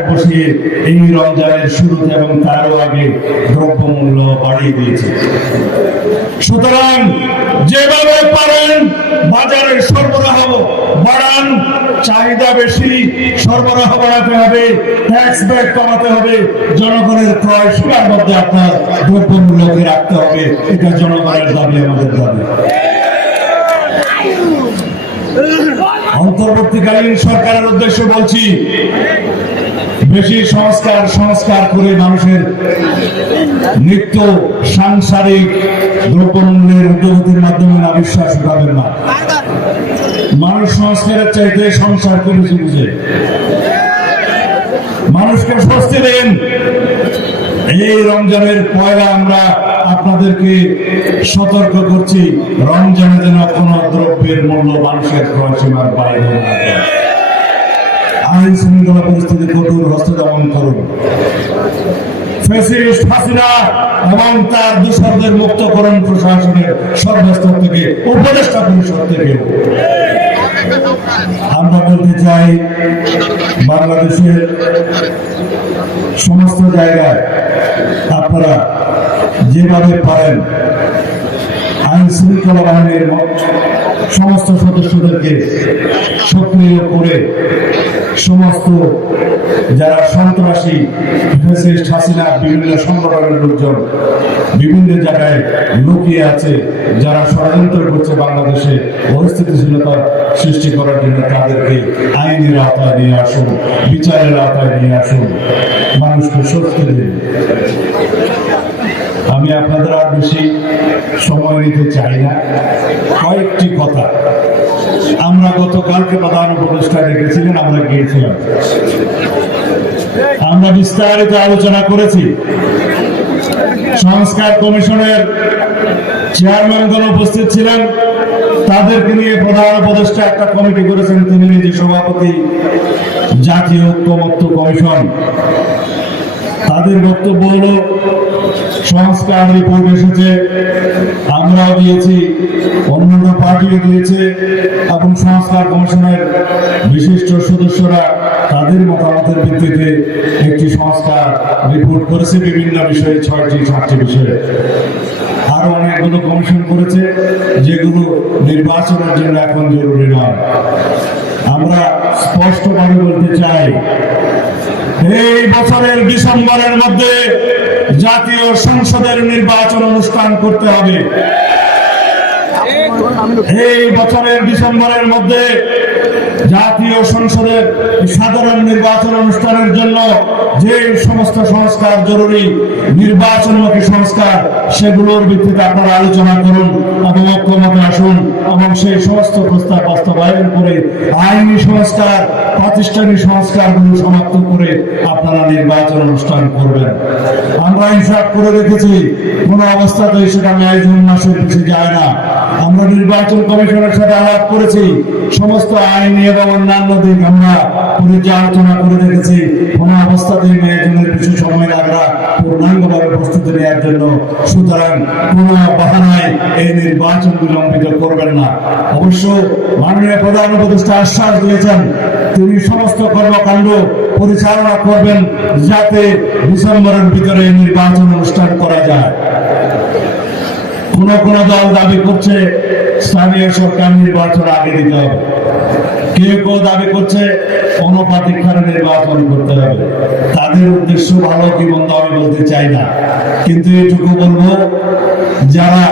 Tag বসিয়ে এই রমজানের শুরুতে এবং তারও আগে দ্রব্যমূল্য বাড়িয়ে দিয়েছে। সুতরাং যেভাবে পারেন বাজারের সরবরাহ বাড়ান, চাহিদা বেশি, সরবরাহ বাড়াতে হবে ট্যাক্স ব্যাক কমাতে হবে, জনগণের ক্রয় সীমার মধ্যে আপনার দ্রব্যমূল্যকে রাখতে হবে, এটা জনগণের দাবি, আমাদের দাবি। অন্তর্বর্তীকালীন সরকারের উদ্দেশ্যে বলছি বেশি সংস্কার সংস্কার করে মানুষের নিত্য সাংসারিক দ্রব্যমূল্যের উদ্যোগতির মাধ্যমে না, বিশ্বাস পাবেন না। মানুষ সংস্কারের চাইতে সংসারকে বেশি বুঝে। মানুষকে স্বস্তি দেন। এই রমজানের পয়লা আমরা আপনাদেরকে সতর্ক করছি, রমজানে যেন কোনো দ্রব্যের মূল্য মানুষের ক্রয় সীমার বাইরে না। আইন শৃঙ্খলা পরিস্থিতি কঠোর হস্তদমন করুন। ফ্যাসিস্ট হাসিনা এবং তার দূষরদের মুক্ত করুন প্রশাসনের সর্বস্তর থেকে, উপদেষ্টা পরিষদ থেকে। আমরা বলতে চাই, বাংলাদেশের সমস্ত জায়গায় আপনারা যেভাবে পারেন, আইন শৃঙ্খলা বাহিনীর সমস্ত সদস্যদেরকে সক্রিয় করে সমস্ত যারা সন্ত্রাসী হাসিনা, বিভিন্ন সংগঠনের লোকজন বিভিন্ন জায়গায় লুকিয়ে আছে, যারা ষড়যন্ত্র করছে বাংলাদেশে, অস্থিতিশীলতা সৃষ্টি করার জন্য তাদেরকে আইনের আওতায় নিয়ে আসুন, বিচারের আওতায় নিয়ে আসুন। মানুষকে স্বস্তি দিন। আমি আপনাদের আর বেশি সময় নিতে চাই না। কয়েকটি কথা। আমরা গতকালকে প্রধান উপদেষ্টা রেখেছিলেন আমরা গিয়েছিলাম। আমরা বিস্তারিত আলোচনা করেছি। সংস্কার কমিশনের চেয়ারম্যানগণ উপস্থিত ছিলেন। তাদেরকে নিয়ে প্রধান উপদেষ্টা একটা কমিটি করেছেন, তিনি নিজে সভাপতি, জাতীয় ঐক্যমত্য কমিশন। তাদের বক্তব্য হলো সংস্কার রিপোর্ট এসেছে। আমরাও দিয়েছি, অন্যান্য পার্টিও দিয়েছে এবং সংস্কার কমিশনের বিশিষ্ট সদস্যরা তাদের মতামতের ভিত্তিতে একটি সংস্কার রিপোর্ট করেছে বিভিন্ন বিষয়ে, ছয়টি, সাতটি বিষয়ে। আরও অনেকগুলো কমিশন করেছে, যেগুলো নির্বাচনের জন্য এখন জরুরি নয়। আমরা স্পষ্টভাবে বলতে চাই, এই বছরের ডিসেম্বরের মধ্যে জাতীয় সংসদের নির্বাচন অনুষ্ঠান করতে হবে। এই বছরের ডিসেম্বরের মধ্যে জাতীয় সংসদের সাধারণ নির্বাচন অনুষ্ঠানের জন্য যে সমস্ত সংস্কার জরুরি, নির্বাচনমুখী সংস্কার, সেগুলোর ভিত্তিতে আপনারা আলোচনা করুন এবং ঐক্যমতে আসুন এবং সেই সমস্ত প্রস্তাব বাস্তবায়ন করে আইনি সংস্কার, প্রাতিষ্ঠানিক সংস্কারগুলো সমাপ্ত করে আপনারা নির্বাচন অনুষ্ঠান করবেন। আমরা হিসাব করে রেখেছি, কোন অবস্থাতেই সেটা ন্যায় জুন মাসের পিছিয়ে যায় না। আমরা নির্বাচন কমিশনের সাথে আলাপ করেছি। সমস্ত আইনি এবং অন্যান্য দিক আমরা পর্যালোচনা করে রেখেছি কোন অবস্থাতেই মে জুনের কিছু সময় আমরা পূর্ণাঙ্গভাবে প্রস্তুতি নেওয়ার জন্য। সুতরাং কোন বাহানায় এই নির্বাচন বিলম্বিত করবেন না। অবশ্য মাননীয় প্রধান উপদেষ্টা আশ্বাস দিয়েছেন, তিনি সমস্ত কর্মকাণ্ড পরিচালনা করবেন যাতে ডিসেম্বরের ভিতরে নির্বাচন অনুষ্ঠান করা যায়। কোন কোন দল দাবি করছে স্থানীয় সরকার নির্বাচন আগে দিতে হবে। কেউ কেউ দাবি করছে অনুপাতিক হারে নির্বাচন করতে হবে। তাদের উদ্দেশ্য ভালো কি মন্দ আমি বলতে চাই না। কিন্তু এটুকু বলব, যারা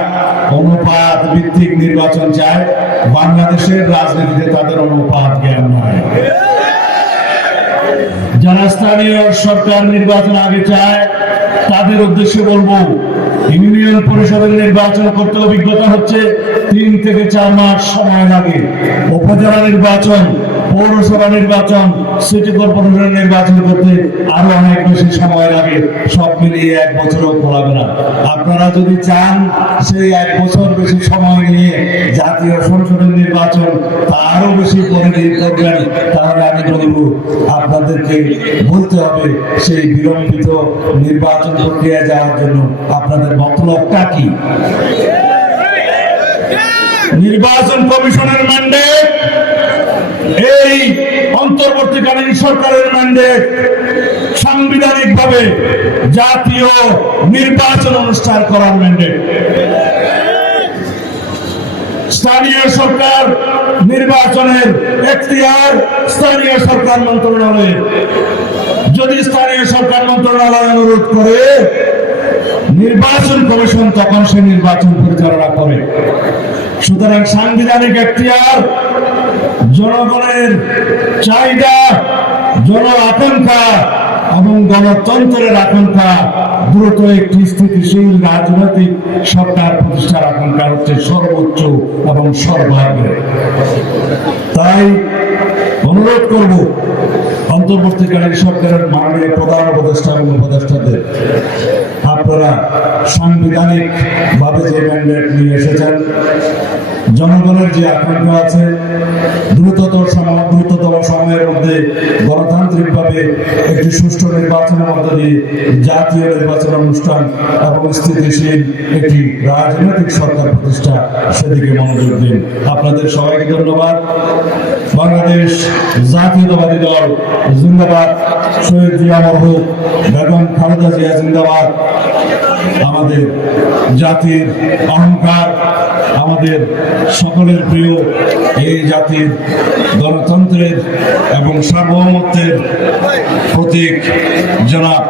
অনুপাত ভিত্তিক নির্বাচন চায়, বাংলাদেশের রাজনীতিতে তাদের অনুপাত জ্ঞান নয় যারা স্থানীয় সরকার নির্বাচন আগে চায়, তাদের উদ্দেশ্যে বলব ইউনিয়ন পরিষদের নির্বাচন করতে অভিজ্ঞতা হচ্ছে তিন থেকে চার মাস সময় লাগে। উপজেলা নির্বাচন পৌরসভা নির্বাচন সিটি কর্পোরেশন নির্বাচন করতে আরও অনেক বেশি সময় লাগে। সব মিলিয়ে এক বছরও করাবে না। আপনারা যদি চান সেই এক বছর বেশি সময় নিয়ে জাতীয় সংসদের নির্বাচন আরও বেশি পরিণতি করবেন, তাহলে আমি বলব, আপনাদেরকে বলতে হবে সেই বিলম্বিত নির্বাচন প্রক্রিয়া যাওয়ার জন্য আপনাদের মতলবটা কি? নির্বাচন কমিশনের ম্যান্ডেট অন্তর্বর্তীকালীন সরকারের ম্যান্ডেট সাংবিধানিকভাবে জাতীয় নির্বাচন অনুষ্ঠান করার ম্যান্ডেট স্থানীয় সরকার নির্বাচনের এখতিয়ার স্থানীয় সরকার মন্ত্রণালয়ে যদি স্থানীয় সরকার মন্ত্রণালয় অনুরোধ করে, নির্বাচন কমিশন তখন সে নির্বাচন পরিচালনা করে। সুতরাং সাংবিধানিক এখতিয়ার জনগণের চাহিদা, জন আকাঙ্ক্ষা এবং গণতন্ত্রের আকাঙ্ক্ষা দ্রুত একটি স্থিতিশীল রাজনৈতিক সরকার প্রতিষ্ঠার আকাঙ্ক্ষা হচ্ছে সর্বোচ্চ এবং সর্বাগ্রে। তাই অনুরোধ করব অন্তর্বর্তীকালীন সরকারের মাননীয় প্রধান উপদেষ্টা এবং উপদেষ্টাদের, আপনারা সাংবিধানিক ভাবে যে ম্যান্ডেট নিয়ে এসেছেন জনগণের যে আকাঙ্ক্ষা আছে দ্রুততর সময় দ্রুততম সময়ের মধ্যে গণতান্ত্রিকভাবে একটি সুষ্ঠু নির্বাচনের মধ্য দিয়ে জাতীয় নির্বাচন অনুষ্ঠান এবং স্থিতিশীল একটি রাজনৈতিক সরকার প্রতিষ্ঠা সেদিকে মনোযোগ দিন। আপনাদের সবাইকে ধন্যবাদ। বাংলাদেশ জাতীয়তাবাদী দল জিন্দাবাদ। শহীদ জিয়া মরহুম, বেগম খালেদা জিয়া জিন্দাবাদ। আমাদের জাতির অহংকার, আমাদের সকলের প্রিয় এই জাতির গণতন্ত্রের এবং সার্বভৌমত্বের প্রতীক জনাব